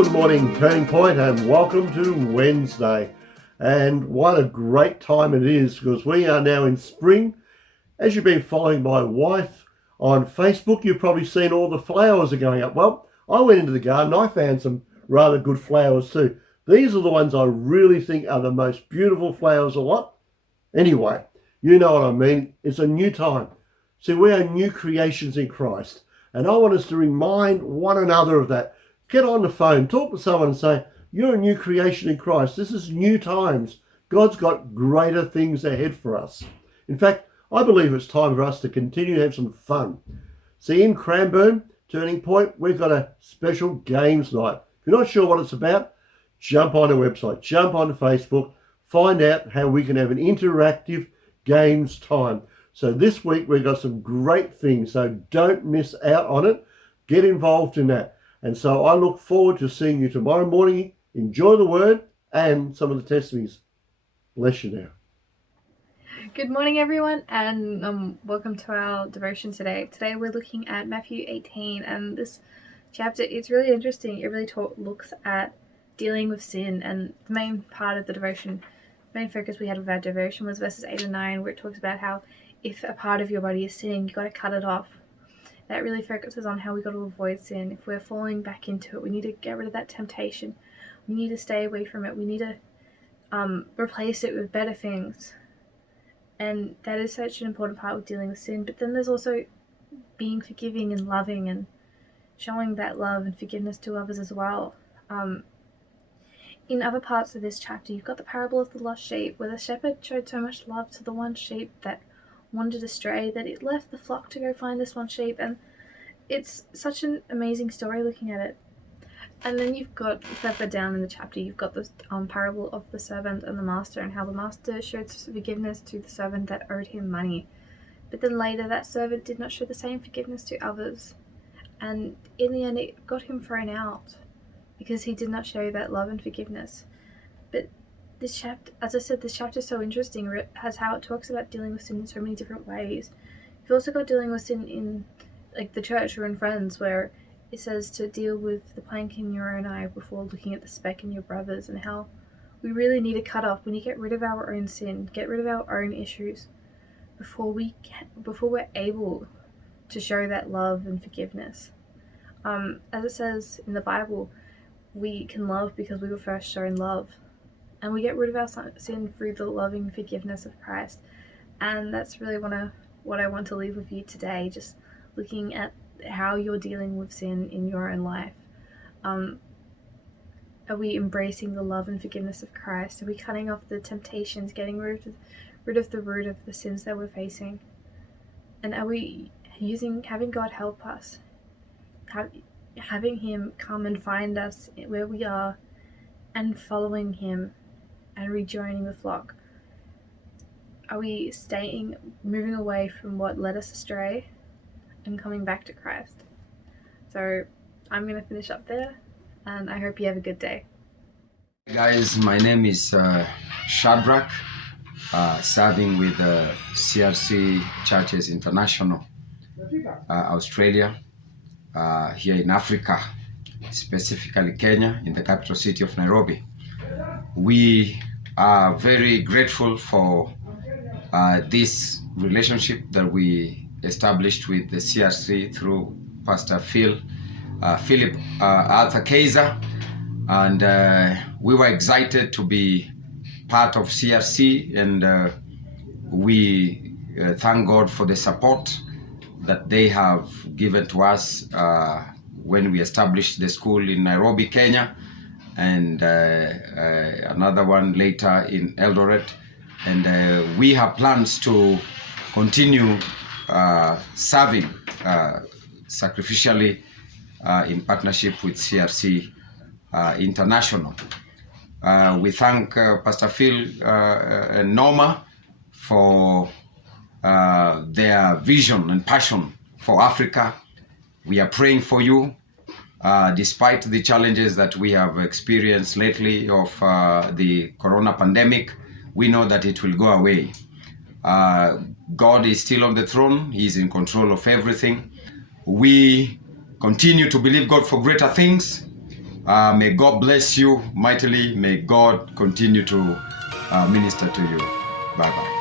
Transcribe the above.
Good morning, Turning Point, and welcome to Wednesday. And what a great time it is, because we are now in spring. As you've been following my wife on Facebook, you've probably seen all the flowers are going up. Well, I went into the garden, I found some rather good flowers too. These are the ones I really think are the most beautiful flowers a lot. Anyway, you know what I mean. It's a new time. See, we are new creations in Christ. And I want us to remind one another of that. Get on the phone, talk to someone and say, you're a new creation in Christ. This is new times. God's got greater things ahead for us. In fact, I believe it's time for us to continue to have some fun. See, in Cranbourne, Turning Point, we've got a special games night. If you're not sure what it's about, jump on the website, jump on Facebook, find out how we can have an interactive games time. So this week we've got some great things, so don't miss out on it. Get involved in that. And so I look forward to seeing you tomorrow morning. Enjoy the word and some of the testimonies. Bless you now. Good morning, everyone, and welcome to our devotion today. Today we're looking at Matthew 18, and this chapter, it's really interesting. It really looks at dealing with sin, and the main part of the devotion, the main focus we had of our devotion was verses 8 and 9, where it talks about how if a part of your body is sinning, you've got to cut it off. That really focuses on how we got to avoid sin. If we're falling back into it, we need to get rid of that temptation. We need to stay away from it. We need to replace it with better things. And that is such an important part of dealing with sin. But then there's also being forgiving and loving and showing that love and forgiveness to others as well. In other parts of this chapter, you've got the parable of the lost sheep, where the shepherd showed so much love to the one sheep that wandered astray that it left the flock to go find this one sheep, and it's such an amazing story looking at it. And then you've got further down in the chapter, you've got this parable of the servant and the master, and how the master showed forgiveness to the servant that owed him money, but then later that servant did not show the same forgiveness to others, and in the end it got him thrown out because he did not show that love and forgiveness. But this chapter, as I said, this chapter is so interesting. It has how it talks about dealing with sin in so many different ways. You've also got dealing with sin in like the church or in friends, where it says to deal with the plank in your own eye before looking at the speck in your brother's, and how we really need to cut off. We need to get rid of our own sin, get rid of our own issues before we're able to show that love and forgiveness. As it says in the Bible, we can love because we were first shown love. And we get rid of our sin through the loving forgiveness of Christ. And that's really what I want to leave with you today, just looking at how you're dealing with sin in your own life. Are we embracing the love and forgiveness of Christ? Are we cutting off the temptations, getting rid of the root of the sins that we're facing? And are we having God help us, having Him come and find us where we are, and following Him and rejoining the flock? Are we moving away from what led us astray and coming back to Christ? So I'm going to finish up there, and I hope you have a good day. Hey guys, my name is Shadrach, serving with CRC Churches International, Australia, here in Africa, specifically Kenya, in the capital city of Nairobi. We are very grateful for this relationship that we established with the CRC through Pastor Philip Arthur Kaiser, and we were excited to be part of CRC, and we thank God for the support that they have given to us when we established the school in Nairobi, Kenya, and another one later in Eldoret. And we have plans to continue serving sacrificially in partnership with CRC International. We thank Pastor Phil and Norma for their vision and passion for Africa. We are praying for you. Despite the challenges that we have experienced lately of the corona pandemic, we know that it will go away. God is still on the throne. He is in control of everything. We continue to believe God for greater things, May God bless you mightily. May God continue to minister to you. Bye-bye.